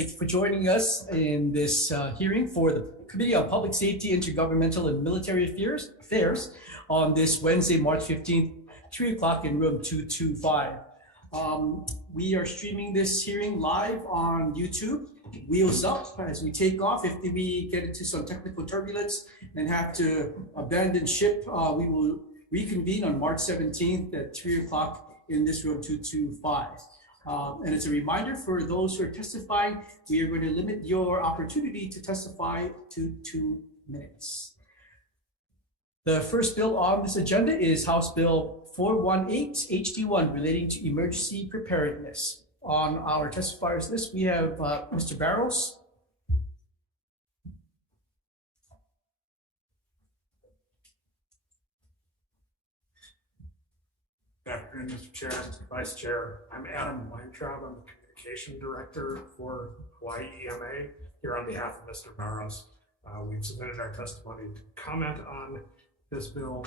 Thank you for joining us in this hearing for the Committee on Public Safety, Intergovernmental and Military Affairs on this Wednesday, March 15th, 3 o'clock in room 225. We are streaming this hearing live on YouTube. Wheels up as we take off. If we get into some technical turbulence and have to abandon ship, we will reconvene on March 17th at 3 o'clock in this room 225. And as a reminder for those who are testifying, we are going to limit your opportunity to testify to 2 minutes. The first bill on this agenda is House Bill 418 HD1 relating to emergency preparedness. On our testifiers list, we have Mr. Barros. Good afternoon, Mr. Chair, Vice Chair. I'm Adam Weintraub. I'm the Communication Director for Hawai'i EMA here on behalf of Mr. Barros. We've submitted our testimony to comment on this bill,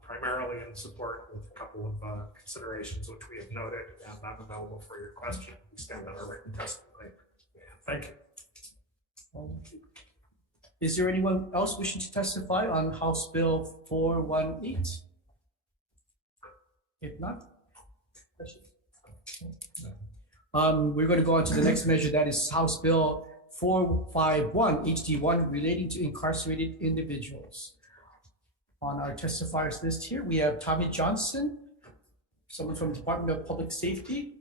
primarily in support with a couple of considerations which we have noted, and I'm available for your question. We stand on our written testimony. Thank you. Is there anyone else wishing to testify on House Bill 418? If not, we're going to go on to the next measure. That is House Bill 451 HD1 relating to incarcerated individuals. On our testifiers list here, we have Tommy Johnson, someone from the Department of Public Safety,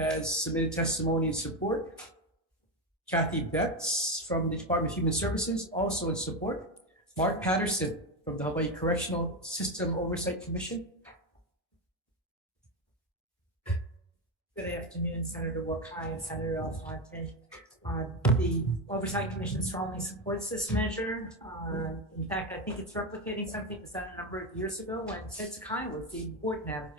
has submitted testimony in support. Kathy Betts from the Department of Human Services, also in support. Mark Patterson from the Hawaii Correctional System Oversight Commission. Good afternoon, Senator Wakai and Senator Alfonte. The Oversight Commission strongly supports this measure. In fact, I think it's replicating something that was done a number of years ago when Ted Sakai was the warden at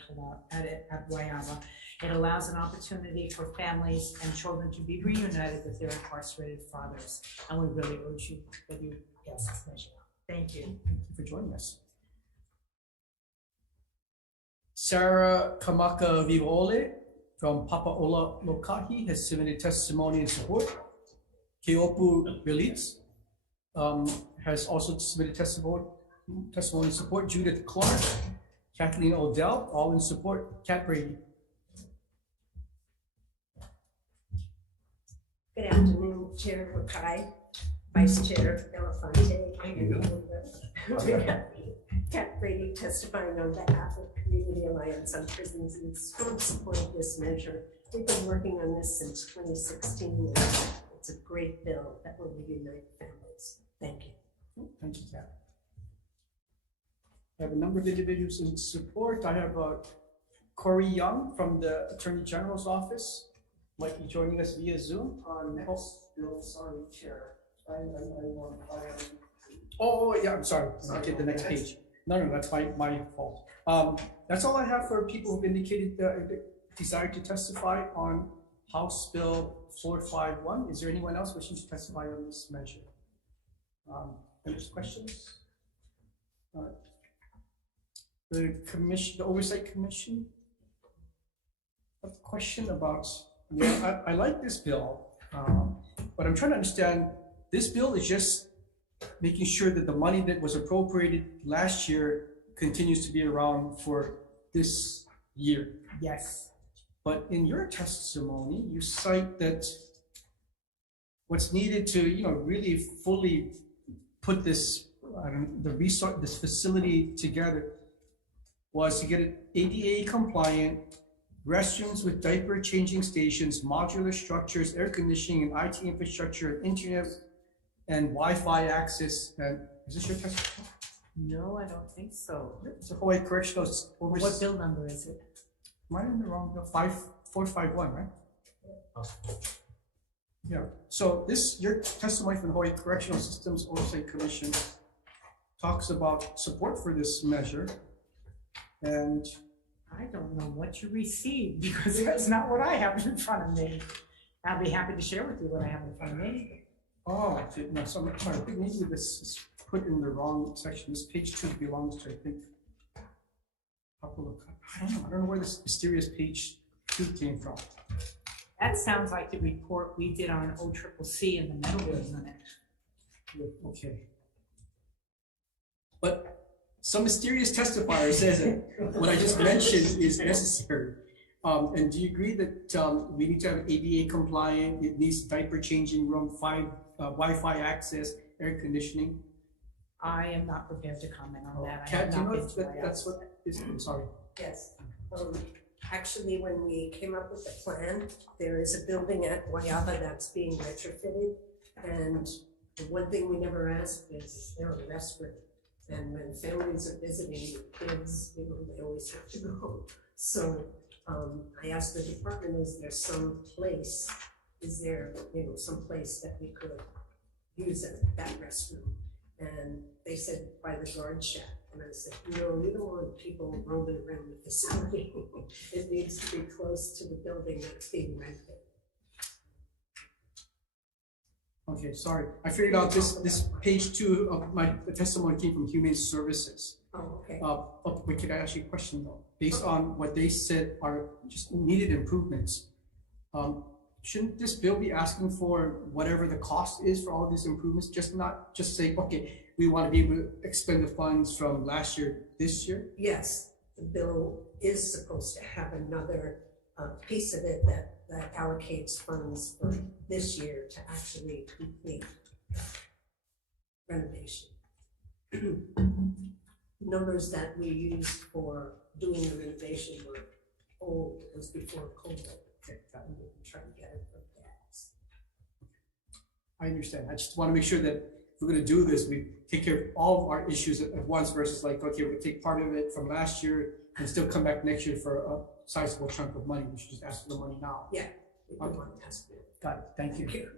Waiama. It allows an opportunity for families and children to be reunited with their incarcerated fathers. And we really urge you that you pass this measure. Thank you. Thank you for joining us. Sarah Kamaka Viole from Papaola Lokahi has submitted testimony in support. Keopu Belitz has also submitted testimony in support. Judith Clark, Kathleen Odell, all in support. Kat Brady. Good afternoon, Chair Wakai, Vice Chair Elefante, and Kat Brady testifying on behalf of Community Alliance on Prisons in strong support of this measure. We've been working on this since 2016, and it's a great bill that will reunite families. Thank you. Thank you, Kat. I have a number of individuals in support. I have Corey Young from the Attorney General's office, might be joining us via Zoom. Bill, sorry, Chair. Oh, yeah, I'm sorry. Okay, the next page. No, that's my fault. That's all I have for people who've indicated the desire to testify on House Bill 451. Is there anyone else wishing to testify on this measure? Any questions? The commission, the Oversight Commission. A question about, yeah, I like this bill, but I'm trying to understand, this bill is just making sure that the money that was appropriated last year continues to be around for this year. Yes. But in your testimony, you cite that what's needed to, really fully put this, this facility together was to get it ADA compliant, restrooms with diaper changing stations, modular structures, air conditioning and IT infrastructure, internet and Wi-Fi access. And is this your testimony? No, I don't think so. It's a Hawaii Correctional Oversight. What bill number is it? Am I in the wrong bill? 451, right? Yeah. So your testimony from the Hawaii Correctional Systems Oversight Commission talks about support for this measure, and I don't know what you received because that's not what I have in front of me. I'll be happy to share with you what I have in front of me. Oh, no, so I'm sorry. I think maybe this is put in the wrong section. This page 2 belongs to, I think, a couple of, I don't know where this mysterious page 2 came from. That sounds like the report we did on OCCC in the metal building. Okay. But some mysterious testifier says that what I just mentioned is necessary. And do you agree that we need to have ADA compliant, it needs diaper changing room, Wi-Fi access, air conditioning? I am not prepared to comment on that. I Kat, have do you not know been if to that's what is, I'm sorry. Yes. Actually, when we came up with the plan, there is a building at Waiaba that's being retrofitted. And the one thing we never asked is there a restroom? And when families are visiting with kids, you know, they always have to go. So I asked the department, is there some place, is there, you know, some place that we could use that restroom? And they said by the guard shack. And I said, no, we don't want people roaming around the facility. It needs to be close to the building that's being rented. Okay, sorry. I figured out this page 2 of my testimony came from Human Services. Oh, okay. We could ask you a question though. Based on what they said are just needed improvements, shouldn't this bill be asking for whatever the cost is for all of these improvements? Not just say, okay, we want to be able to expend the funds from last year, this year? Yes, the bill is supposed to have another piece of it that allocates funds for this year to actually complete renovation. Numbers that we used for doing the renovation were old, it was before COVID. I'm trying to get it from gas. I understand. I just want to make sure that if we're going to do this, we take care of all of our issues at once versus like, okay, we're going to take part of it from last year and still come back next year for a sizable chunk of money. We should just ask for the money now. Yeah, we don't want to ask for it. Got it. Thank you.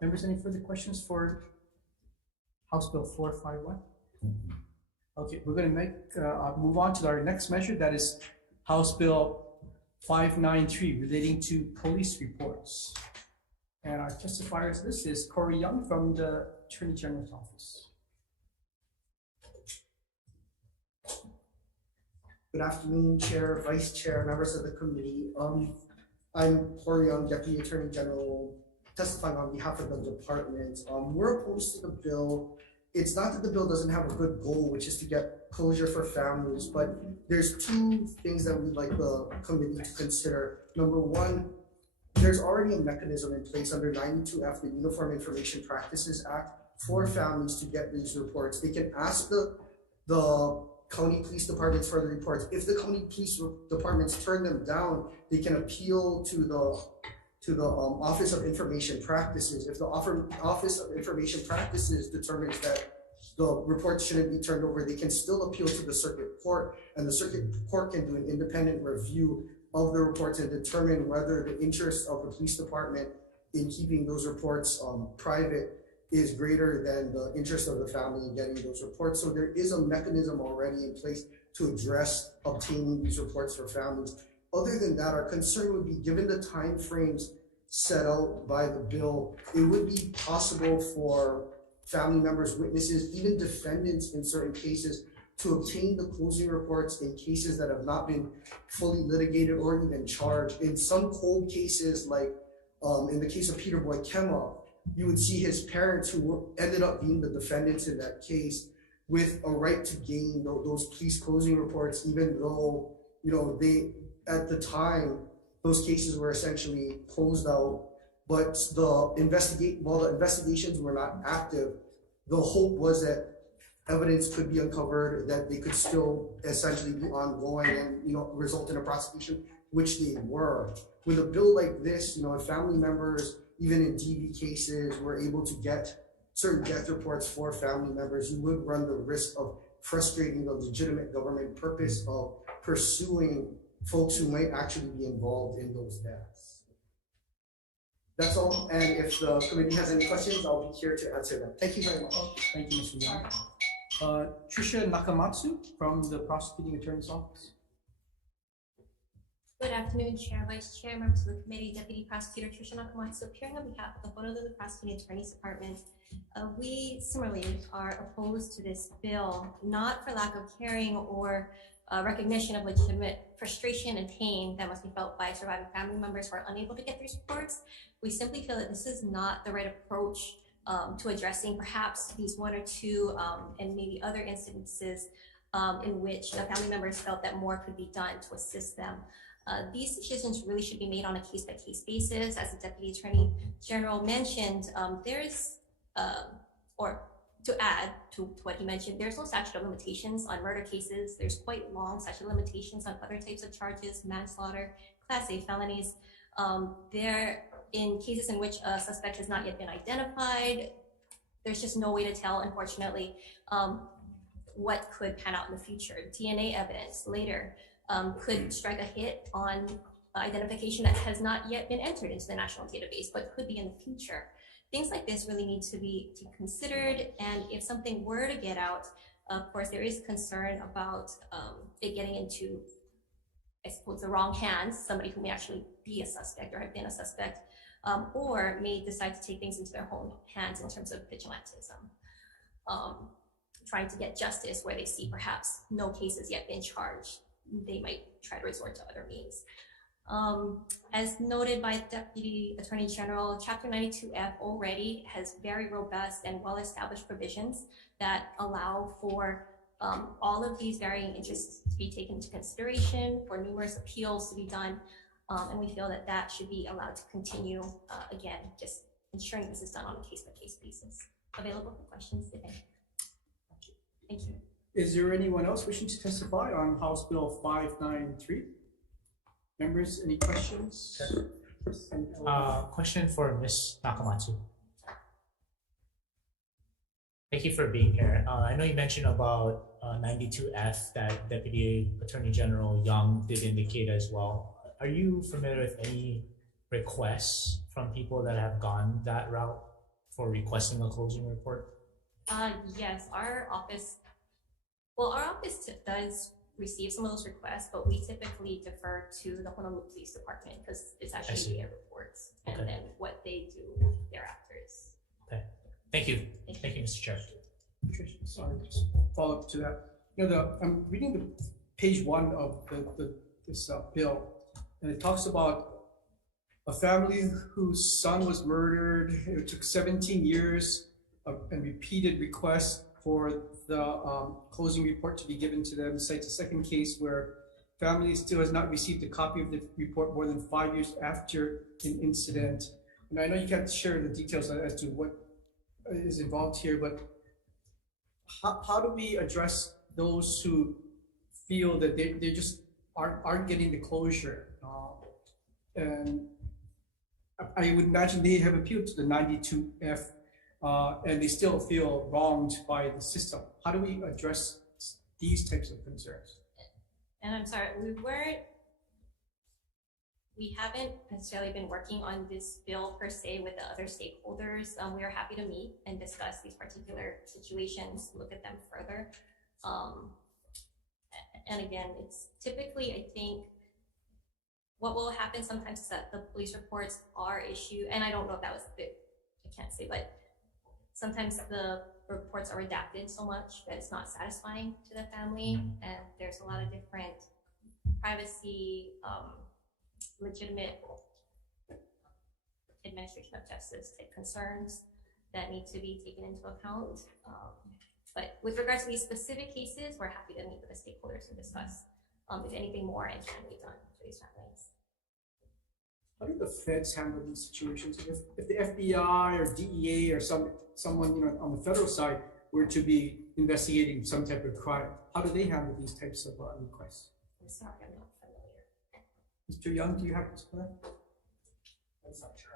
Members, any further questions for House Bill 451? Okay, we're going to move on to our next measure. That is House Bill 593 relating to police reports. And our testifier to this is Corey Young from the Attorney General's office. Good afternoon, Chair, Vice Chair, members of the committee. I'm Corey Young, Deputy Attorney General, testifying on behalf of the department. We're opposed to the bill. It's not that the bill doesn't have a good goal, which is to get closure for families, but there's two things that we'd like the committee to consider. Number one, there's already a mechanism in place under 92F, the Uniform Information Practices Act, for families to get these reports. They can ask the county police departments for the reports. If the county police departments turn them down, they can appeal to the Office of Information Practices. If the Office of Information Practices determines that the report shouldn't be turned over, they can still appeal to the circuit court, and the circuit court can do an independent review of the reports and determine whether the interest of the police department in keeping those reports private is greater than the interest of the family in getting those reports. So there is a mechanism already in place to address obtaining these reports for families. Other than that, our concern would be, given the time frames set out by the bill, it would be possible for family members, witnesses, even defendants in certain cases to obtain the closing reports in cases that have not been fully litigated or even charged. In some cold cases, like in the case of Peter Boy Kema, you would see his parents, who ended up being the defendants in that case, with a right to gain those police closing reports, even though, you know, they, at the time, those cases were essentially closed out. But while the investigations were not active, the hope was that evidence could be uncovered, that they could still essentially be ongoing and, you know, result in a prosecution, which they were. With a bill like this, you know, if family members, even in DV cases, were able to get certain death reports for family members, you would run the risk of frustrating the legitimate government purpose of pursuing folks who might actually be involved in those deaths. That's all, and if the committee has any questions, I'll be here to answer them. Thank you very much. Thank you, Mr. Young. Trisha Nakamatsu from the Prosecuting Attorney's Office. Good afternoon, Chair, Vice Chair, members of the committee, Deputy Prosecutor Trisha Nakamatsu, appearing on behalf of the Honolulu Prosecuting Attorney's Department. We similarly are opposed to this bill, not for lack of caring or recognition of legitimate frustration and pain that must be felt by surviving family members who are unable to get these reports. We simply feel that this is not the right approach to addressing perhaps these one or two and maybe other instances in which the family members felt that more could be done to assist them. These decisions really should be made on a case-by-case basis. As the Deputy Attorney General mentioned, or to add to what he mentioned, there's no statute of limitations on murder cases. There's quite long statute of limitations on other types of charges, manslaughter, Class A felonies. In cases in which a suspect has not yet been identified, there's just no way to tell, unfortunately, what could pan out in the future. DNA evidence later could strike a hit on identification that has not yet been entered into the national database, but could be in the future. Things like this really need to be considered, and if something were to get out, of course, there is concern about it getting into, I suppose, the wrong hands, somebody who may actually be a suspect or have been a suspect, or may decide to take things into their own hands in terms of vigilantism, trying to get justice where they see perhaps no cases yet been charged. They might try to resort to other means. As noted by Deputy Attorney General, Chapter 92F already has very robust and well-established provisions that allow for all of these varying interests to be taken into consideration, for numerous appeals to be done, and we feel that that should be allowed to continue, again, just ensuring this is done on a case-by-case basis. Available for questions today. Thank you. Is there anyone else wishing to testify on House Bill 593? Members, any questions? Question for Ms. Nakamatsu. Thank you for being here. I know you mentioned about 92F that Deputy Attorney General Young did indicate as well. Are you familiar with any requests from people that have gone that route for requesting a closing report? Yes, our office does receive some of those requests, but we typically defer to the Honolulu Police Department because it's actually their reports, and then what they do thereafter is. Okay, thank you. Thank you, Mr. Chair. Sorry, just follow up to that. You know, I'm reading the page 1 of this bill, and it talks about a family whose son was murdered. It took 17 years and repeated requests for the closing report to be given to them. Cites a second case where family still has not received a copy of the report more than 5 years after an incident. And I know you can't share the details as to what is involved here, but how do we address those who feel that they just aren't getting the closure? And I would imagine they have appealed to the 92F and they still feel wronged by the system. How do we address these types of concerns? And I'm sorry, we haven't necessarily been working on this bill per se with the other stakeholders. We are happy to meet and discuss these particular situations, look at them further. And again, it's typically, I think, what will happen sometimes is that the police reports are issued, and I don't know if that was I can't say, but sometimes the reports are redacted so much that it's not satisfying to the family, and there's a lot of different privacy, legitimate administration of justice type concerns that need to be taken into account. But with regards to these specific cases, we're happy to meet with the stakeholders to discuss if anything more and can be done for these families. How do the feds handle these situations? If the FBI or DEA or someone on the federal side were to be investigating some type of crime, how do they handle these types of requests? I'm sorry, I'm not familiar. Mr. Young, do you have to explain? I'm not sure.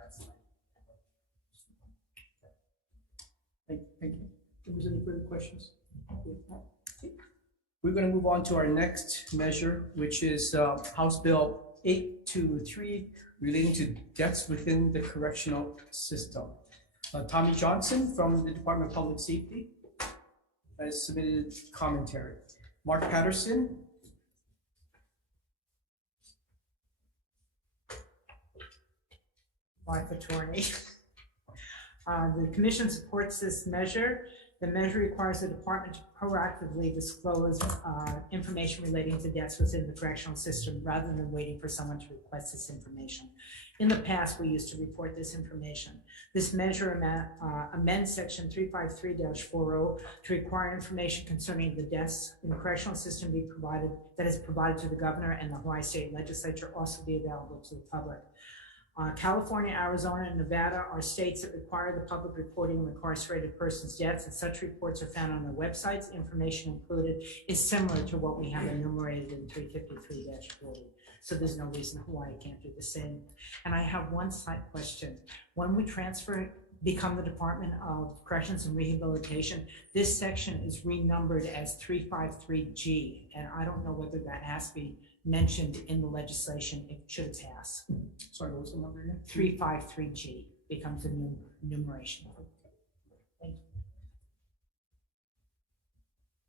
Thank you. If there's any further questions? We're going to move on to our next measure, which is House Bill 823, relating to deaths within the correctional system. Tommy Johnson from the Department of Public Safety has submitted commentary. Mark Patterson. Wife attorney. The commission supports this measure The measure requires the department to proactively disclose information relating to deaths within the correctional system rather than waiting for someone to request this information. In the past, we used to report this information. This measure amends section 353-40 to require information concerning the deaths in the correctional system be provided, that is provided to the governor and the Hawaii State Legislature, also be available to the public. California, Arizona, and Nevada are states that require the public reporting of incarcerated persons' deaths, and such reports are found on their websites. Information included is similar to what we have enumerated in 353-40. So there's no reason Hawaii can't do the same. And I have one side question. When we become the Department of Corrections and Rehabilitation, this section is renumbered as 353G, and I don't know whether that has to be mentioned in the legislation. It should pass. Sorry, what was the number again? 353G becomes a new numeration. Thank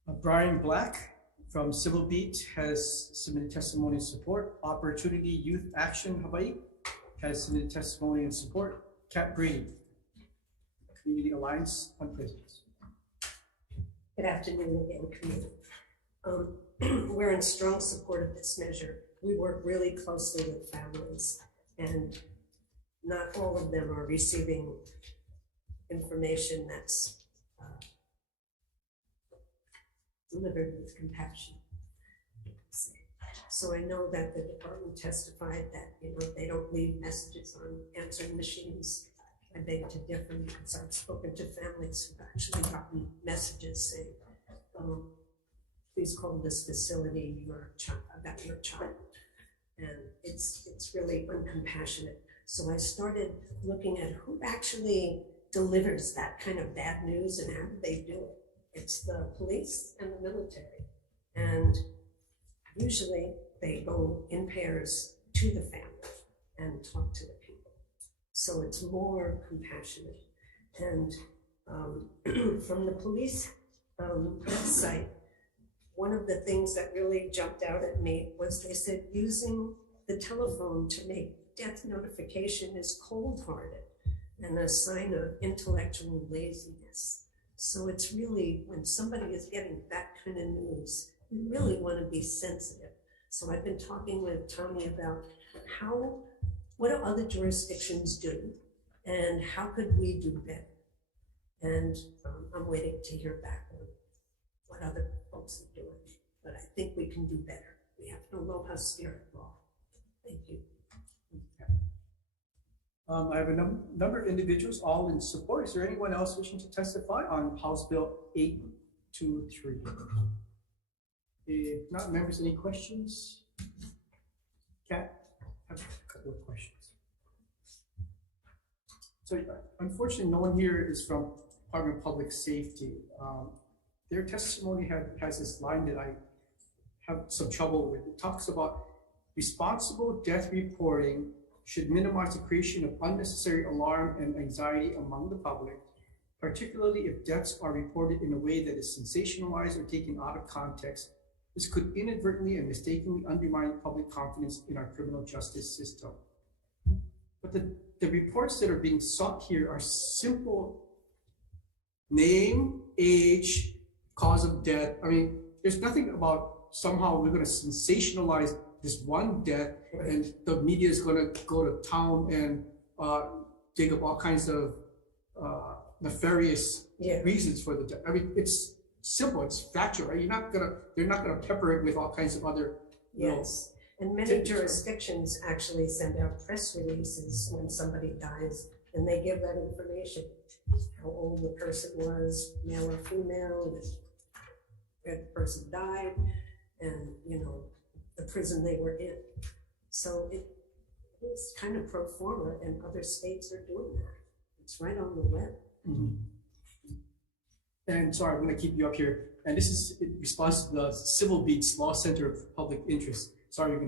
you. Brian Black from Civil Beat has submitted testimony in support. Opportunity Youth Action Hawaii has submitted testimony in support. Kat Brady, Community Alliance on Prisons. Good afternoon again, community. We're in strong support of this measure. We work really closely with families, and not all of them are receiving information that's delivered with compassion. So I know that the department testified that, you know, they don't leave messages on answering machines. I beg to differ because I've spoken to families who've actually gotten messages saying, please call this facility about your child. And it's really uncompassionate. So I started looking at who actually delivers that kind of bad news and how do they do it. It's the police and the military. And usually they go in pairs to the family and talk to the people. So it's more compassionate. And from the police website, one of the things that really jumped out at me was they said using the telephone to make death notification is cold-hearted and a sign of intellectual laziness. So it's really, when somebody is getting that kind of news, you really want to be sensitive. So I've been talking with Tommy about what do other jurisdictions do and how could we do better? And I'm waiting to hear back on what other folks are doing, but I think we can do better. We have to aloha spirit law. Thank you. I have a number of individuals all in support. Is there anyone else wishing to testify on House Bill 823? If not, members, any questions? Kat, I have a couple of questions. So unfortunately, no one here is from Department of Public Safety. Their testimony has this line that I have some trouble with. It talks about responsible death reporting should minimize the creation of unnecessary alarm and anxiety among the public, particularly if deaths are reported in a way that is sensationalized or taken out of context. This could inadvertently and mistakenly undermine public confidence in our criminal justice system. But the reports that are being sought here are simple: name, age, cause of death. I mean, there's nothing about somehow we're going to sensationalize this one death and the media is going to go to town and dig up all kinds of nefarious reasons for the death. I mean, it's simple, it's factual, right? They're not gonna pepper it with all kinds of other. Yes, and many jurisdictions actually send out press releases when somebody dies, and they give that information, how old the person was, male or female, where the person died, and you know, the prison they were in. So it's kind of pro forma, and other states are doing that. It's right on the web. Mm-hmm. And sorry, I'm going to keep you up here. And this is in response to the Civil Beats Law Center of Public Interest. Sorry, I'm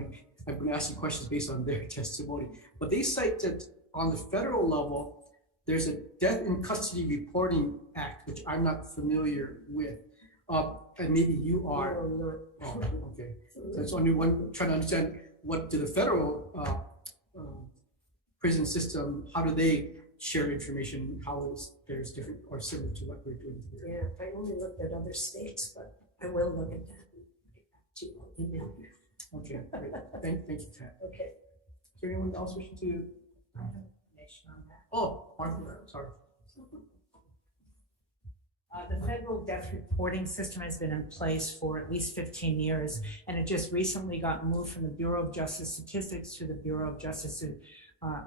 going to ask you questions based on their testimony. But they cite that on the federal level, there's a Death in Custody Reporting Act, which I'm not familiar with. And maybe you are. No, oh, okay. So it's only one trying to understand what do the federal prison system, how do they share information how there's different or similar to what we're doing here. Yeah, I only looked at other states, but I will look at that. And get back to you. Email you. Okay, great. Thank you, Kat. Okay. Is there anyone else wishing to? I have information on that. Oh, Martha, sorry. The federal death reporting system has been in place for at least 15 years, and it just recently got moved from the Bureau of Justice Statistics to the Bureau of Justice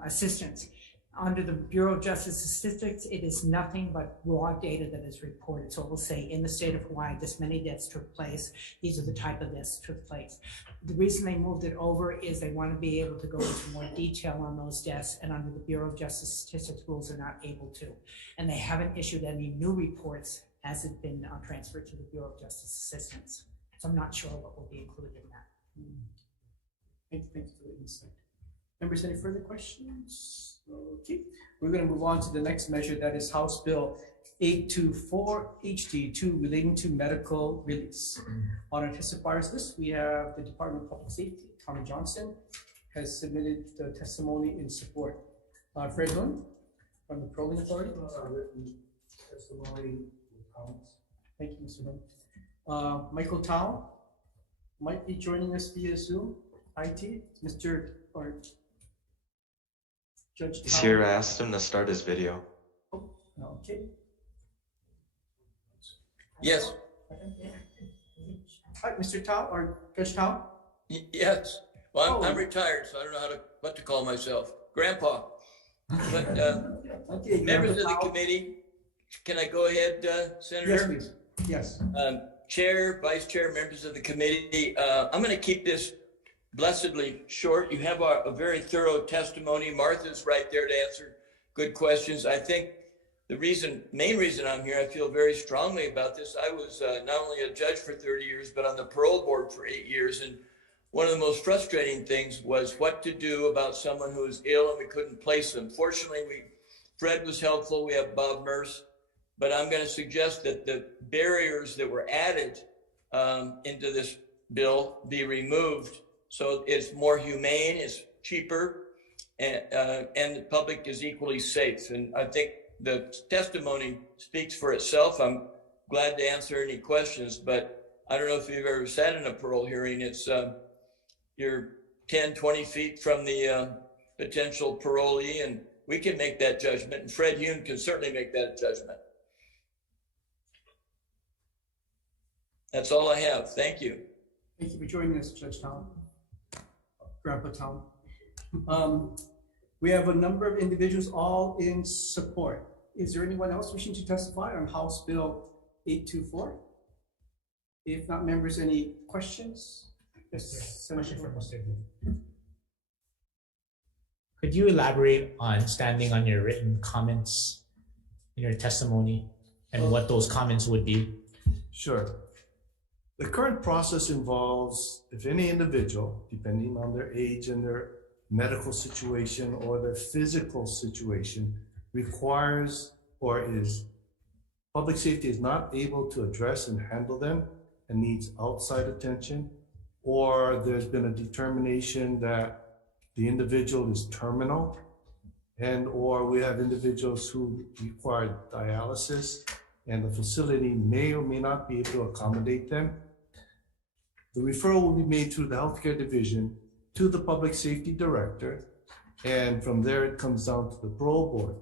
Assistance. Under the Bureau of Justice Statistics, it is nothing but raw data that is reported. So it will say in the state of Hawaii, this many deaths took place. These are the type of deaths that took place. The reason they moved it over is they want to be able to go into more detail on those deaths, and under the Bureau of Justice Statistics rules, they're not able to. And they haven't issued any new reports as it's been transferred to the Bureau of Justice Assistance. So I'm not sure what will be included in that. Thank you for the insight. Members, any further questions? Okay, we're going to move on to the next measure, that is House Bill 824 HD2 relating to medical release. On our testifiers list, we have the Department of Public Safety. Tommy Johnson has submitted the testimony in support. Fred Lund from the Patrolling Authority. Written testimony with comments. Thank you, Mr. Lund. Michael Tao might be joining us via Zoom. IT, Judge He's Tao. here. I asked him to start his video. Okay. Yes, Hi, Mr. Tao or Judge Tao. yes. Well, I'm Oh. retired, so I don't know what to call myself. Grandpa. But Okay, members of the Tao. committee, can I go ahead, Yes, Senator? please. Yes. Chair, vice chair, members of the committee, I'm going to keep this blessedly short. You have a very thorough testimony. Martha's right there to answer good questions. I think the main reason I'm here, I feel very strongly about this. I was not only a judge for 30 years, but on the parole board for 8 years. And one of the most frustrating things was what to do about someone who was ill and we couldn't place them. Fortunately, Fred was helpful. We have Bob Merce. But I'm going to suggest that the barriers that were added into this bill be removed so it's more humane, it's cheaper, and the public is equally safe. And I think the testimony speaks for itself. I'm glad to answer any questions, but I don't know if you've ever sat in a parole hearing. It's you're 10, 20 feet from the potential parolee, and we can make that judgment. And Fred Yoon can certainly make that judgment. That's all I have. Thank you. Thank you for joining us, Judge Tom. Grandpa Tom. We have a number of individuals all in support. Is there anyone else wishing to testify on House Bill 824? If not, members, any questions? Yes, Question Senator. for Mr. Lee. Could you elaborate on standing on your written comments in your testimony and what those comments would be? Sure. The current process involves, if any individual, depending on their age and their medical situation or their physical situation, requires or is public safety is not able to address and handle them and needs outside attention, or there's been a determination that the individual is terminal, and or we have individuals who require dialysis and the facility may or may not be able to accommodate them, the referral will be made through the healthcare division to the public safety director, and from there it comes down to the parole board.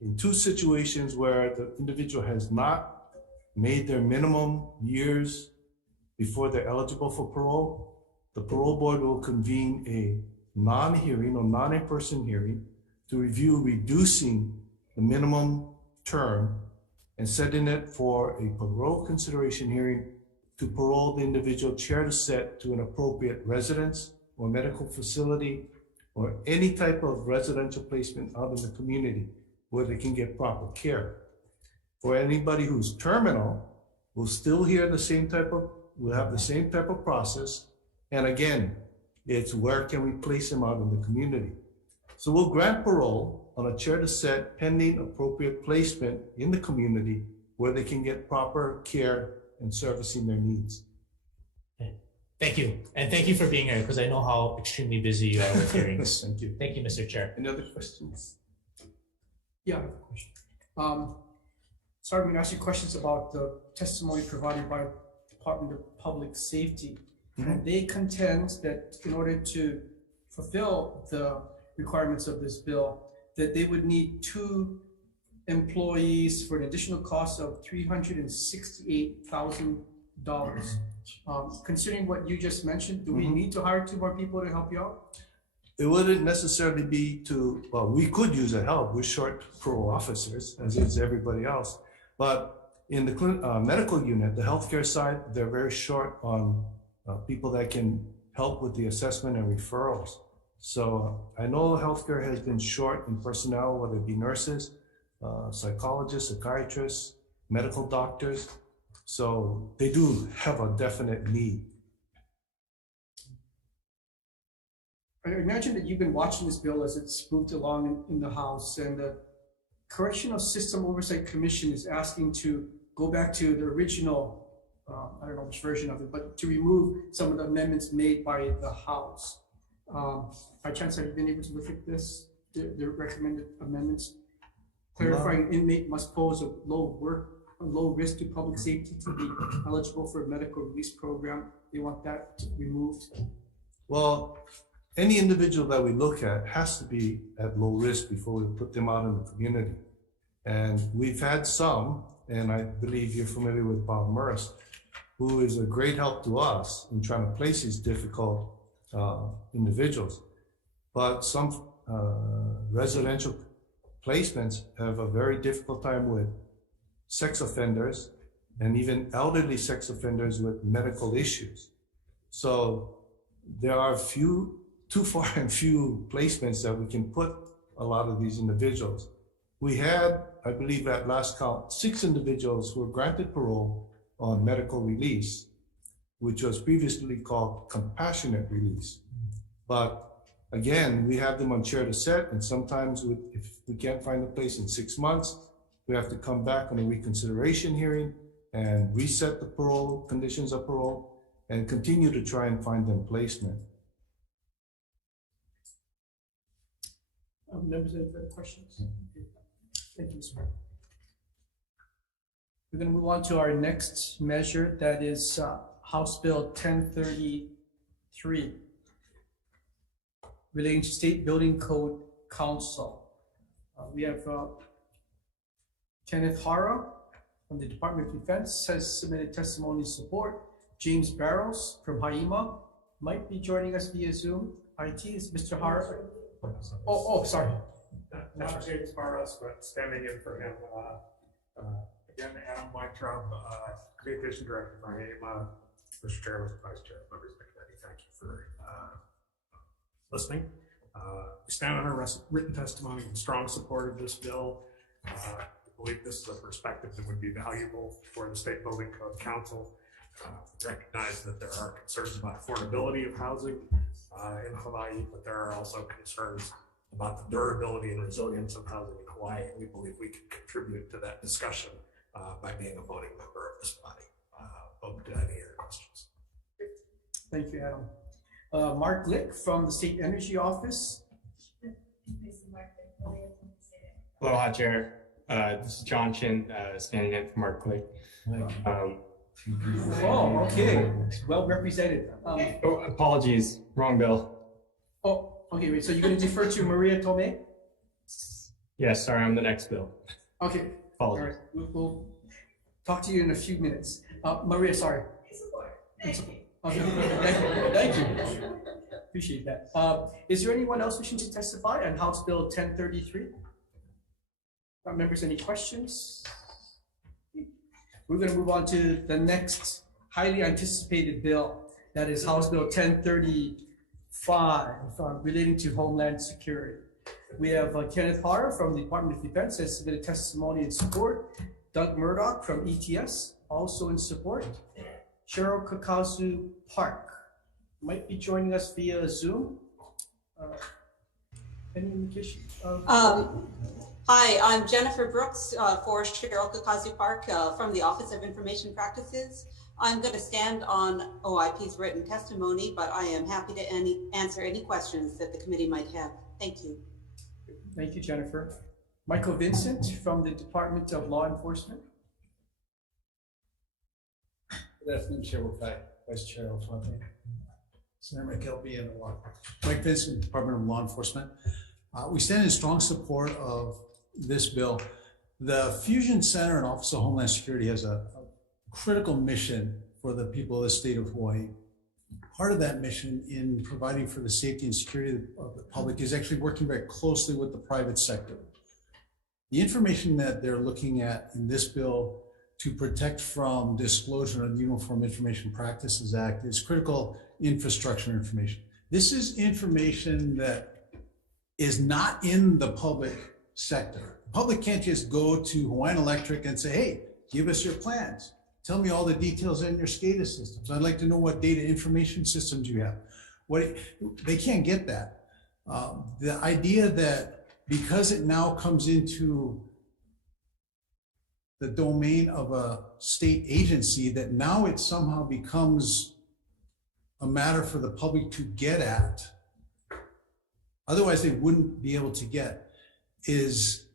In two situations where the individual has not made their minimum years before they're eligible for parole, the parole board will convene a non-hearing or non-in-person hearing to review reducing the minimum term and setting it for a parole consideration hearing to parole the individual chair to set to an appropriate residence or medical facility or any type of residential placement out in the community where they can get proper care. For anybody who's terminal, we'll still hear the same type of, we'll have the same type of process. And again, it's where can we place them out in the community? So we'll grant parole on a chair to set pending appropriate placement in the community where they can get proper care and servicing their needs. Okay. Thank you. And thank you for being here because I know how extremely busy you are with hearings. Thank you. Thank you, Mr. Chair. Any other questions? Yeah, I have a question. Sorry, I'm going to ask you questions about the testimony provided by Department of Public Safety. And they contend that in order to fulfill the requirements of this bill, that they would need 2 employees for an additional cost of $368,000. Considering what you just mentioned, do we need to hire 2 more people to help you out? It wouldn't necessarily be well, we could use a help. We're short parole officers, as is everybody else. But in the medical unit, the healthcare side, they're very short on people that can help with the assessment and referrals. So I know healthcare has been short in personnel, whether it be nurses, psychologists, psychiatrists, medical doctors. So they do have a definite need. I imagine that you've been watching this bill as it's moved along in the House, and the Correctional System Oversight Commission is asking to go back to the original, I don't know which version of it, but to remove some of the amendments made by the House. By chance, have you been able to look at this, the recommended amendments? Clarifying an inmate must pose a low risk to public safety to be eligible for a medical release program. They want that removed. Well, any individual that we look at has to be at low risk before we put them out in the community. And we've had some, and I believe you're familiar with Bob Morris, who is a great help to us in trying to place these difficult individuals. But some residential placements have a very difficult time with sex offenders and even elderly sex offenders with medical issues. So there are too far and few placements that we can put a lot of these individuals. We had, I believe at last count, 6 individuals who were granted parole on medical release, which was previously called compassionate release. But again, we have them on chair to set, and sometimes if we can't find a place in 6 months, we have to come back on a reconsideration hearing and reset the parole, conditions of parole, and continue to try and find them placement. Members, any further questions? Thank you, Mr. Mayor. We're going to move on to our next measure, that is House Bill 1033, relating to State Building Code Council. We have Kenneth Hara from the Department of Defense has submitted testimony support. James Barrows from Hawai'i might be joining us via Zoom. IT is Mr. Hara. Oh, sorry. Not James Barrows, but standing in for him. Again, Adam Weintraub, Communication Director for Hawai'i. Mr. Chair, Mr. Vice Chair, members of the committee, thank you for listening. We stand on our written testimony in strong support of this bill. We believe this is a perspective that would be valuable for the State Building Code Council. Recognize that there are concerns about affordability of housing in Hawaii, but there are also concerns about the durability and resilience of housing in Hawaii. We believe we can contribute to that discussion by being a voting member of this body. Open to any other questions. Thank you, Adam. Mark Glick from the State Energy Office. Aloha, Chair. This is John Chin, standing in for Mark Glick. Oh, okay. Well represented. Apologies, wrong bill. Oh, okay, wait, so you're going to defer to Maria Tomei? Yes, sorry, I'm the next bill. Okay. Apologies. All right, we'll talk to you in a few minutes. Maria, sorry. Thank you. Okay. Thank you. Appreciate that. Is there anyone else wishing to testify on House Bill 1033? Members, any questions? We're going to move on to the next highly anticipated bill, that is House Bill 1035, relating to Homeland Security. We have Kenneth Hara from the Department of Defense has submitted testimony in support. Doug Murdoch from ETS, also in support. Cheryl Kakazu Park might be joining us via Zoom. Any indication of? Hi, I'm Jennifer Brooks for Cheryl Kakazu Park from the Office of Information Practices. I'm going to stand on OIP's written testimony, but I am happy to answer any questions that the committee might have. Thank you. Thank you, Jennifer. Michael Vincent from the Department of Law Enforcement. Good afternoon, Chair Wakai, Vice Chair Alfonte. Senator McKelvey and Mike Vincent, Department of Law Enforcement. We stand in strong support of this bill. The Fusion Center and Office of Homeland Security has a critical mission for the people of the state of Hawaii. Part of that mission in providing for the safety and security of the public is actually working very closely with the private sector. The information that they're looking at in this bill to protect from disclosure of the Uniform Information Practices Act is critical infrastructure information. This is information that is not in the public sector. The public can't just go to Hawaiian Electric and say, hey, give us your plans. Tell me all the details in your SCADA systems. I'd like to know what data information systems you have. They can't get that. The idea that because it now comes into the domain of a state agency, that now it somehow becomes a matter for the public to get at, otherwise they wouldn't be able to get, is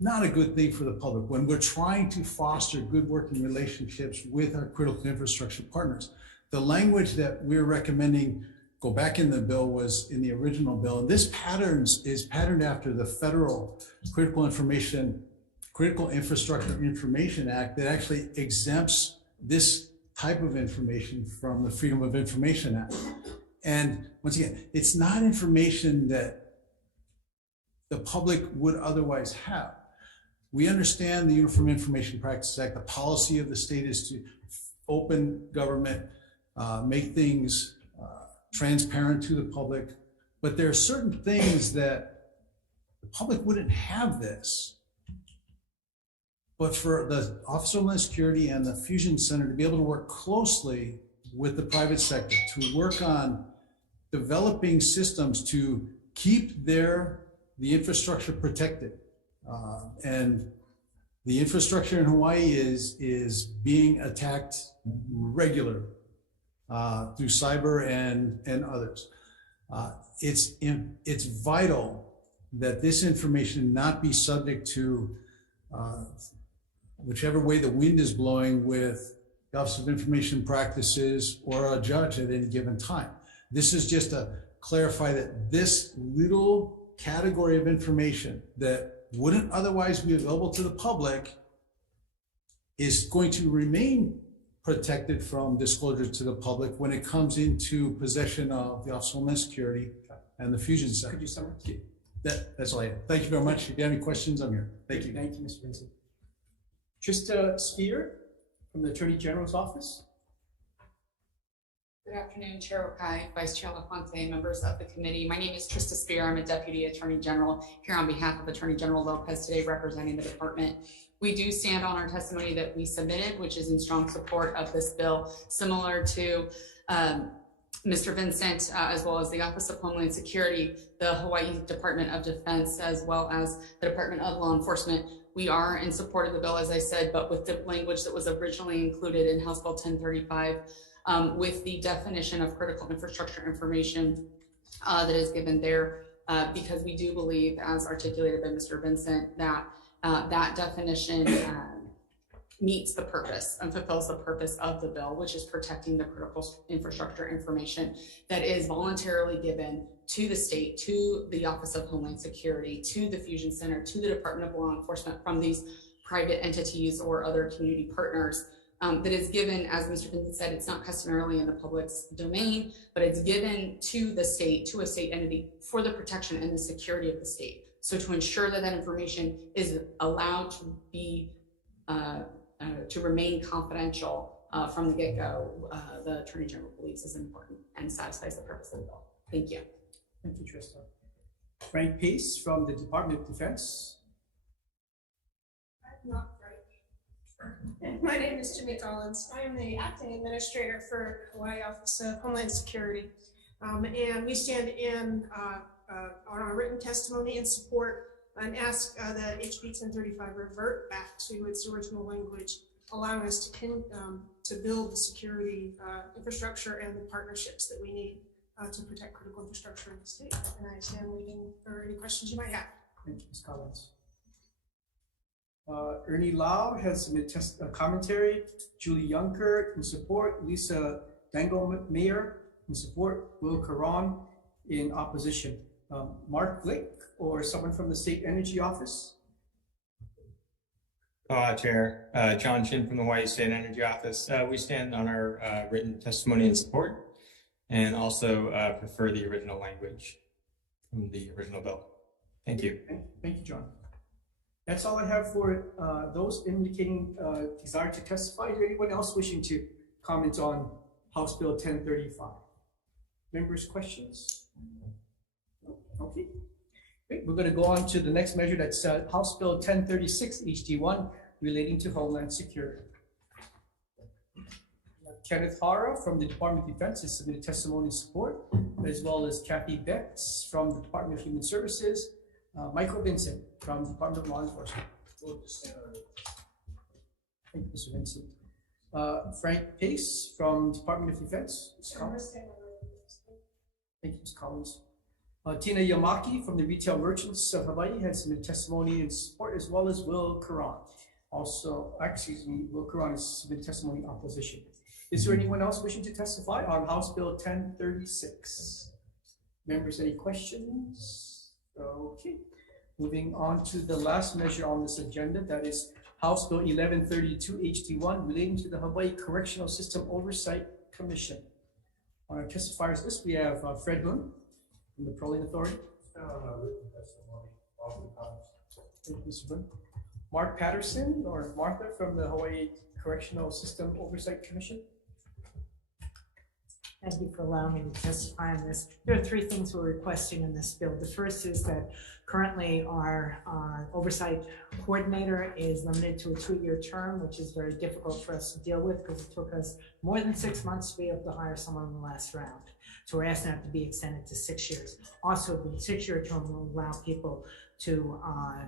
not a good thing for the public when we're trying to foster good working relationships with our critical infrastructure partners. The language that we're recommending go back in the bill was in the original bill, and this is patterned after the federal Critical Infrastructure Information Act that actually exempts this type of information from the Freedom of Information Act. And once again, it's not information that the public would otherwise have. We understand the Uniform Information Practices Act. The policy of the state is to open government, make things transparent to the public, but there are certain things that the public wouldn't have this. But for the Office of Homeland Security and the Fusion Center to be able to work closely with the private sector, to work on developing systems to keep the infrastructure protected. And the infrastructure in Hawaii is being attacked regularly through cyber and others. It's vital that this information not be subject to whichever way the wind is blowing with the Office of Information Practices or a judge at any given time. This is just to clarify that this little category of information that wouldn't otherwise be available to the public is going to remain protected from disclosure to the public when it comes into possession of the Office of Homeland Security and the Fusion Center. Could you summarize? That's all I have. Thank you very much. If you have any questions, I'm here. Thank you. Thank you, Mr. Vincent. Trista Spear from the Attorney General's Office. Good afternoon, Chair Wakai, Vice Chair Lafonte, members of the committee. My name is Trista Spear. I'm a Deputy Attorney General here on behalf of Attorney General Lopez today representing the department. We do stand on our testimony that we submitted, which is in strong support of this bill, similar to Mr. Vincent, as well as the Office of Homeland Security, the Hawaii Department of Defense, as well as the Department of Law Enforcement. We are in support of the bill, as I said, but with the language that was originally included in House Bill 1035, with the definition of critical infrastructure information that is given there, because we do believe, as articulated by Mr. Vincent, that that definition meets the purpose and fulfills the purpose of the bill, which is protecting the critical infrastructure information that is voluntarily given to the state, to the Office of Homeland Security, to the Fusion Center, to the Department of Law Enforcement from these private entities or other community partners. That is given, as Mr. Vincent said, it's not customarily in the public's domain, but it's given to the state, to a state entity for the protection and the security of the state. So to ensure that that information is allowed to be, to remain confidential from the get-go, the Attorney General believes is important and satisfies the purpose of the bill. Thank you. Thank you, Trista. Frank Pace from the Department of Defense. Not right. My name is Jimmy Collins. I am the acting administrator for Hawaii Office of Homeland Security. And we stand in on our written testimony in support and ask that HB 1035 revert back to its original language, allowing us to build the security infrastructure and the partnerships that we need to protect critical infrastructure in the state. And I stand waiting for any questions you might have. Thank you, Ms. Collins. Ernie Lau has submitted a commentary. Julie Yunker in support. Lisa Dangle-Mayer in support. Will Karan in opposition. Mark Blake or someone from the State Energy Office? Chair, John Chin from the Hawaii State Energy Office. We stand on our written testimony in support and also prefer the original language from the original bill. Thank you. Thank you, John. That's all I have for those indicating desire to testify. Is there anyone else wishing to comment on House Bill 1035? Members' questions? Okay. Great. We're going to go on to the next measure. That's House Bill 1036 HD1 relating to Homeland Security. Kenneth Hara from the Department of Defense has submitted testimony in support, as well as Kathy Betts from the Department of Human Services, Michael Vincent from the Department of Law Enforcement. Thank you, Mr. Vincent. Frank Pace from Department of Defense. Thank you, Ms. Collins. Tina Yamaki from the Retail Merchants of Hawaii has submitted testimony in support, as well as Will Karan. Also, excuse me, Will Karan has submitted testimony in opposition. Is there anyone else wishing to testify on House Bill 1036? Members, any questions? Okay. Moving on to the last measure on this agenda, that is House Bill 1132 HD1 relating to the Hawaii Correctional System Oversight Commission. On our testifiers list, we have Fred Hoon from the Proline Authority. Thank you, Mr. Hoon. Mark Patterson or Martha from the Hawaii Correctional System Oversight Commission. Thank you for allowing me to testify on this. There are three things we're requesting in this bill. The first is that currently our oversight coordinator is limited to a 2-year term, which is very difficult for us to deal with because it took us more than 6 months to be able to hire someone in the last round. So we're asking that to be extended to 6 years. Also, the 6-year term will allow people to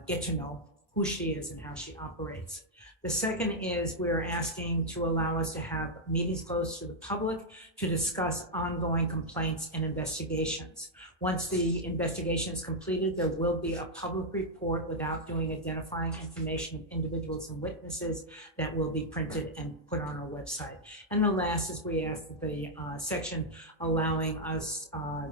get to know who she is and how she operates. The second is we're asking to allow us to have meetings closed to the public to discuss ongoing complaints and investigations. Once the investigation is completed, there will be a public report without doing identifying information of individuals and witnesses that will be printed and put on our website. And the last is we ask that the section allowing us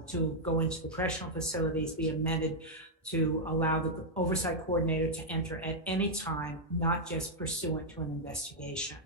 to go into the correctional facilities be amended to allow the oversight coordinator to enter at any time, not just pursuant to an investigation.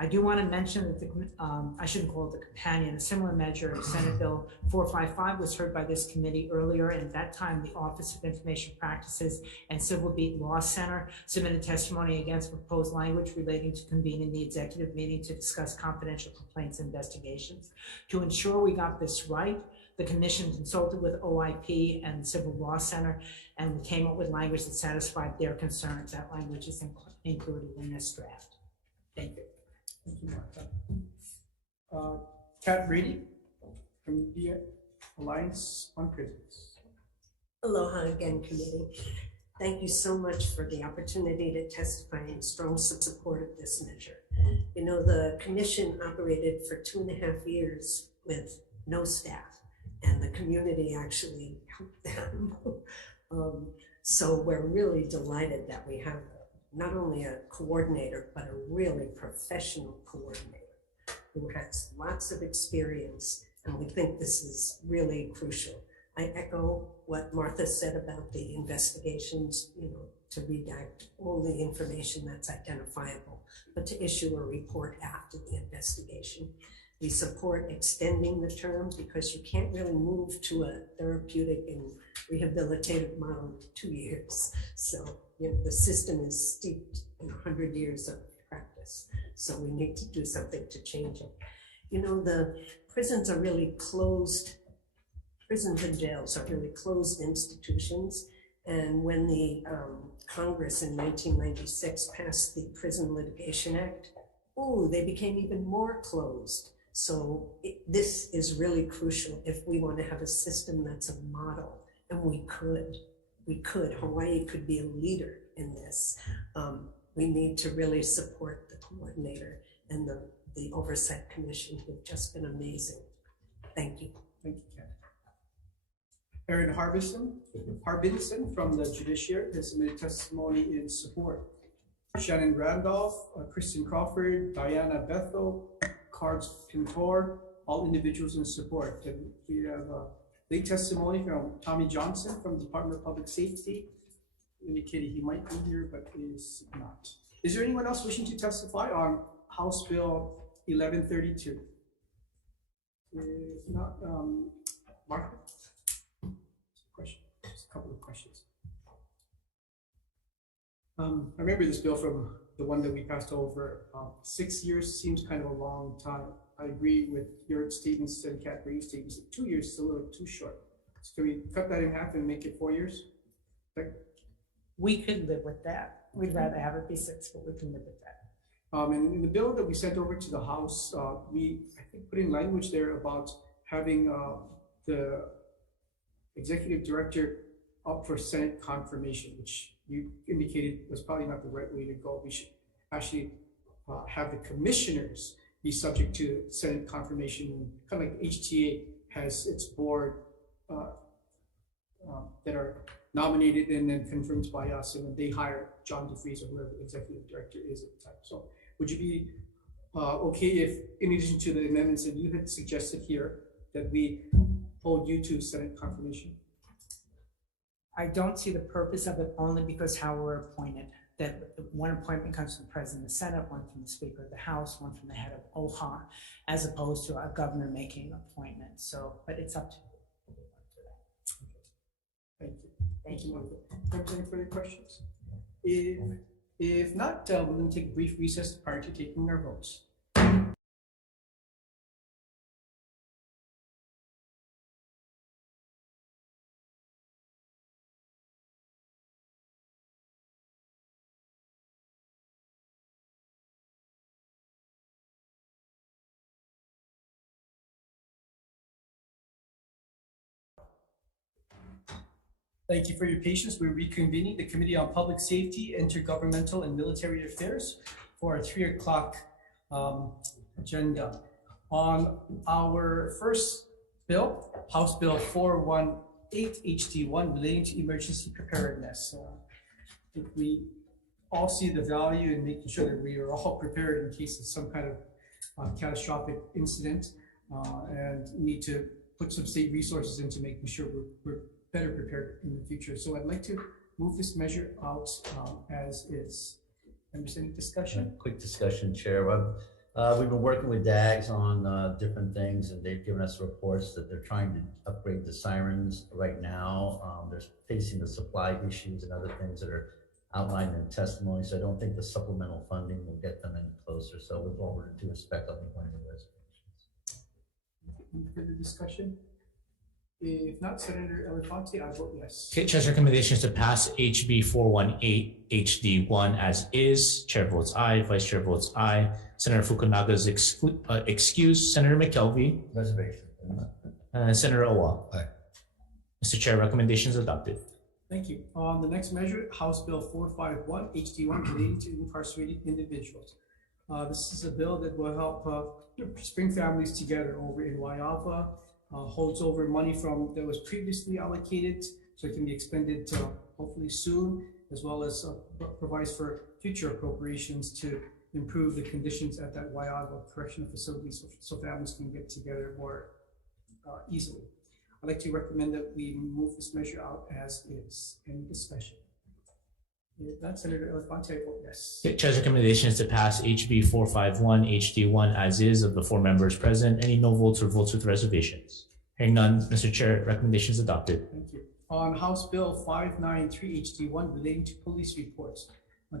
I do want to mention that I shouldn't call it the companion, a similar measure, Senate Bill 455 was heard by this committee earlier, and at that time the Office of Information Practices and Civil Beat Law Center submitted testimony against proposed language relating to convening the executive meeting to discuss confidential complaints and investigations. To ensure we got this right, the commission consulted with OIP and Civil Law Center, and we came up with language that satisfied their concerns. That language is included in this draft. Thank you. Thank you, Martha. Kat Brady from the Alliance on Prisons. Aloha again, committee. Thank you so much for the opportunity to testify in strong support of this measure. You know, the commission operated for 2.5 years with no staff, and the community actually helped them. So we're really delighted that we have not only a coordinator, but a really professional coordinator who has lots of experience, and we think this is really crucial. I echo what Martha said about the investigations, you know, to redact all the information that's identifiable, but to issue a report after the investigation. We support extending the term because you can't really move to a therapeutic and rehabilitative model in 2 years. So, you know, the system is steeped in 100 years of practice. So we need to do something to change it. You know, the prisons are really closed, prisons and jails are really closed institutions. And when the Congress in 1996 passed the Prison Litigation Act, they became even more closed. So this is really crucial if we want to have a system that's a model, and we could. Hawaii could be a leader in this. We need to really support the coordinator and the Oversight Commission, who've just been amazing. Thank you. Thank you, Kat. Aaron Harbinson from the judiciary has submitted testimony in support. Shannon Randolph, Kristen Crawford, Diana Bethel, Cards Pintor, all individuals in support. And we have a late testimony from Tommy Johnson from the Department of Public Safety, indicated he might be here, but is not. Is there anyone else wishing to testify on House Bill 1132? If not, Mark? Question. Just a couple of questions. I remember this bill from the one that we passed over. 6 years seems kind of a long time. I agree with your statements and Cat Bree's statements. 2 years is a little too short. So can we cut that in half and make it 4 years? We could live with that. We'd rather have it be 6, but we can live with that. And in the bill that we sent over to the House, we I think put in language there about having the executive director up for Senate confirmation, which you indicated was probably not the right way to go. We should actually have the commissioners be subject to Senate confirmation, kind of like HTA has its board that are nominated and then confirmed by us, and then they hire John DeFries or whoever the executive director is at the time. So would you be okay if, in addition to the amendments that you had suggested here, that we hold you to Senate confirmation? I don't see the purpose of it, only because how we're appointed. That one appointment comes from the President of the Senate, one from the Speaker of the House, one from the head of OHA, as opposed to a governor making appointments. So, but it's up to you. Thank you. Thank you. Any further questions? If not, we're going to take a brief recess prior to taking our votes. Thank you for your patience. We're reconvening the Committee on Public Safety, Intergovernmental and Military Affairs for our 3 o'clock agenda. On our first bill, House Bill 418 HD1 relating to emergency preparedness. I think we all see the value in making sure that we are all prepared in case of some kind of catastrophic incident, and need to put some state resources into making sure we're better prepared in the future. So I'd like to move this measure out as is. Any discussion? Quick discussion, Chair. We've been working with DAGs on different things, and they've given us reports that they're trying to upgrade the sirens right now. They're facing the supply issues and other things that are outlined in testimony, so I don't think the supplemental funding will get them any closer. So with all we're due respect, I'll be pointing to reservations. Any further discussion? If not, Senator Elefante, I vote yes. Okay, Chair's recommendations to pass HB 418 HD1 as is. Chair votes aye. Vice Chair votes aye. Senator Fukunaga's excused. Senator McKelvey. Reservation. Senator Owa. Aye. Mr. Chair, recommendations adopted. Thank you. On the next measure, House Bill 451 HD1 relating to incarcerated individuals. This is a bill that will help bring families together over in Waiawa. Holds over money from that was previously allocated, so it can be expended hopefully soon, as well as provides for future appropriations to improve the conditions at that Waiawa correctional facility, so families can get together more easily. I'd like to recommend that we move this measure out as is. Any discussion? If not, Senator Elefante, I vote yes. Okay, Chair's recommendations to pass HB 451 HD1 as is of the 4 members present. Any no votes or votes with reservations? Hearing none, Mr. Chair, recommendations adopted. Thank you. On House Bill 593 HD1 relating to police reports,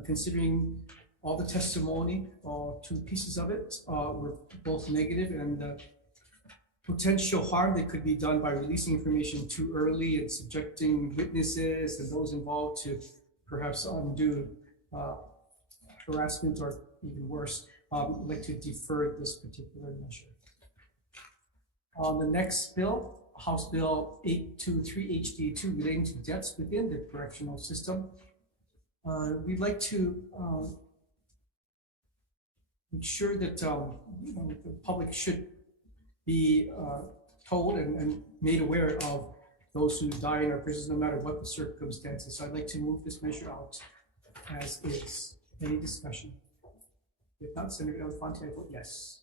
considering all the testimony, 2 pieces of it were both negative, and the potential harm that could be done by releasing information too early and subjecting witnesses and those involved to perhaps undue harassment or even worse. I'd like to defer this particular measure. On the next bill, House Bill 823 HD2 relating to deaths within the correctional system. We'd like to ensure that the public should be told and made aware of those who die in our prisons, no matter what the circumstances. So I'd like to move this measure out as is. Any discussion? If not, Senator Elefante, I vote yes.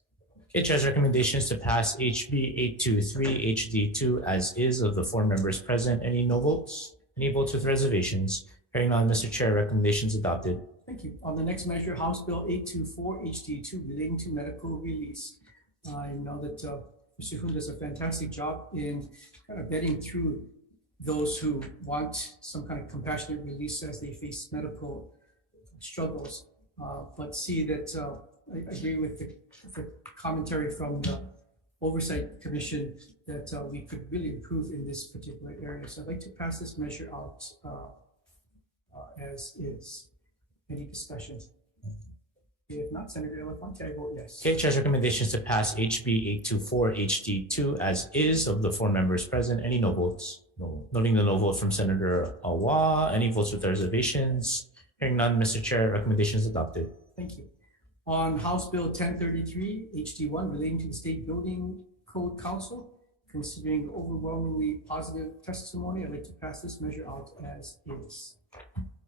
Okay, Chair's recommendations to pass HB 823 HD2 as is of the 4 members present. Any no votes? Any votes with reservations? Hearing none, Mr. Chair, recommendations adopted. Thank you. On the next measure, House Bill 824 HD2 relating to medical release. I know that Mr. Hun does a fantastic job in kind of vetting through those who want some kind of compassionate release as they face medical struggles. But see that I agree with the commentary from the Oversight Commission that we could really improve in this particular area. So I'd like to pass this measure out as is. Any discussion? If not, Senator Elefante, I vote yes. Okay, Chair's recommendations to pass HB 824 HD2 as is of the 4 members present. Any no votes? No. Noting the no vote from Senator Awa. Any votes with reservations? Hearing none, Mr. Chair, recommendations adopted. Thank you. On House Bill 1033 HD1 relating to the State Building Code Council, considering overwhelmingly positive testimony, I'd like to pass this measure out as is.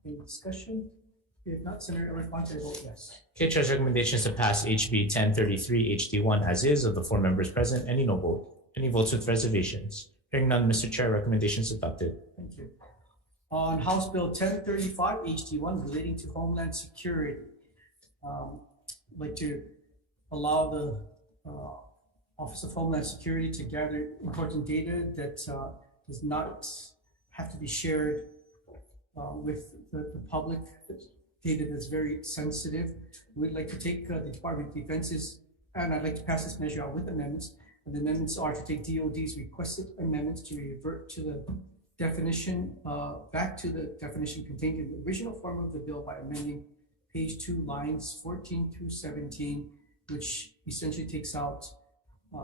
Any discussion? If not, Senator Elefante, I vote yes. Okay, Chair's recommendations to pass HB 1033 HD1 as is of the 4 members present. Any no vote? Any votes with reservations? Hearing none, Mr. Chair, recommendations adopted. Thank you. On House Bill 1035 HD1 relating to Homeland Security, I'd like to allow the Office of Homeland Security to gather important data that does not have to be shared with the public. Data that's very sensitive. We'd like to take the Department of Defense's, and I'd like to pass this measure out with amendments. And the amendments are to take DOD's requested amendments to revert to the definition, back to the definition contained in the original form of the bill by amending page 2, lines 14 through 17, which essentially takes out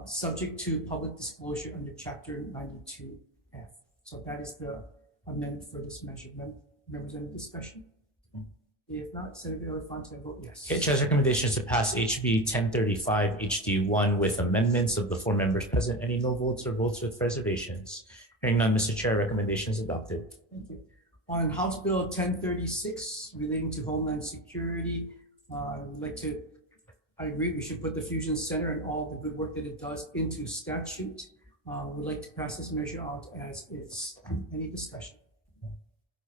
subject to public disclosure under Chapter 92F. So that is the amendment for this measure. Members, any discussion? If not, Senator Elefante, I vote yes. Okay, Chair's recommendations to pass HB 1035 HD1 with amendments of the 4 members present. Any no votes or votes with reservations? Hearing none, Mr. Chair, recommendations adopted. Thank you. On House Bill 1036 relating to Homeland Security, I agree we should put the Fusion Center and all the good work that it does into statute. We'd like to pass this measure out as is. Any discussion?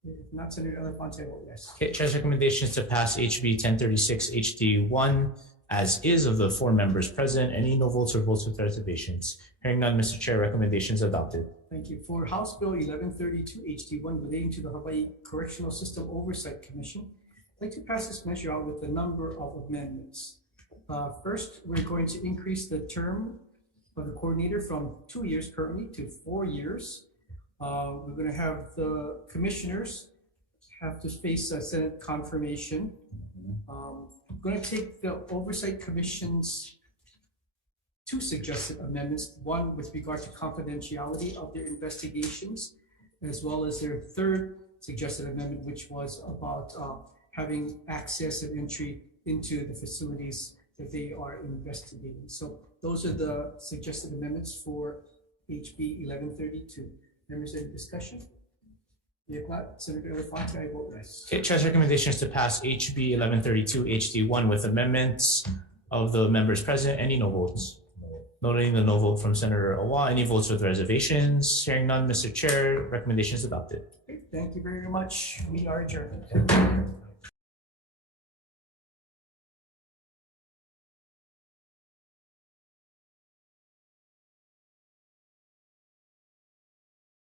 If not, Senator Elefante, I vote yes. Okay, Chair's recommendations to pass HB 1036 HD1 as is of the 4 members present. Any no votes or votes with reservations? Hearing none, Mr. Chair, recommendations adopted. Thank you. For House Bill 1132 HD1 relating to the Hawaii Correctional System Oversight Commission, I'd like to pass this measure out with a number of amendments. First, we're going to increase the term of the coordinator from 2 years currently to 4 years. We're going to have the commissioners have to face a Senate confirmation. We're going to take the Oversight Commission's 2 suggested amendments, one with regard to confidentiality of their investigations, as well as their 3rd suggested amendment, which was about having access and entry into the facilities that they are investigating. So those are the suggested amendments for HB 1132. Members, any discussion? If not, Senator Elefante, I vote yes. Okay, Chair's recommendations to pass HB 1132 HD1 with amendments of the members present. Any no votes? No. Noting the no vote from Senator Awa. Any votes with reservations? Hearing none, Mr. Chair, recommendations adopted. Thank you very much. We are adjourned.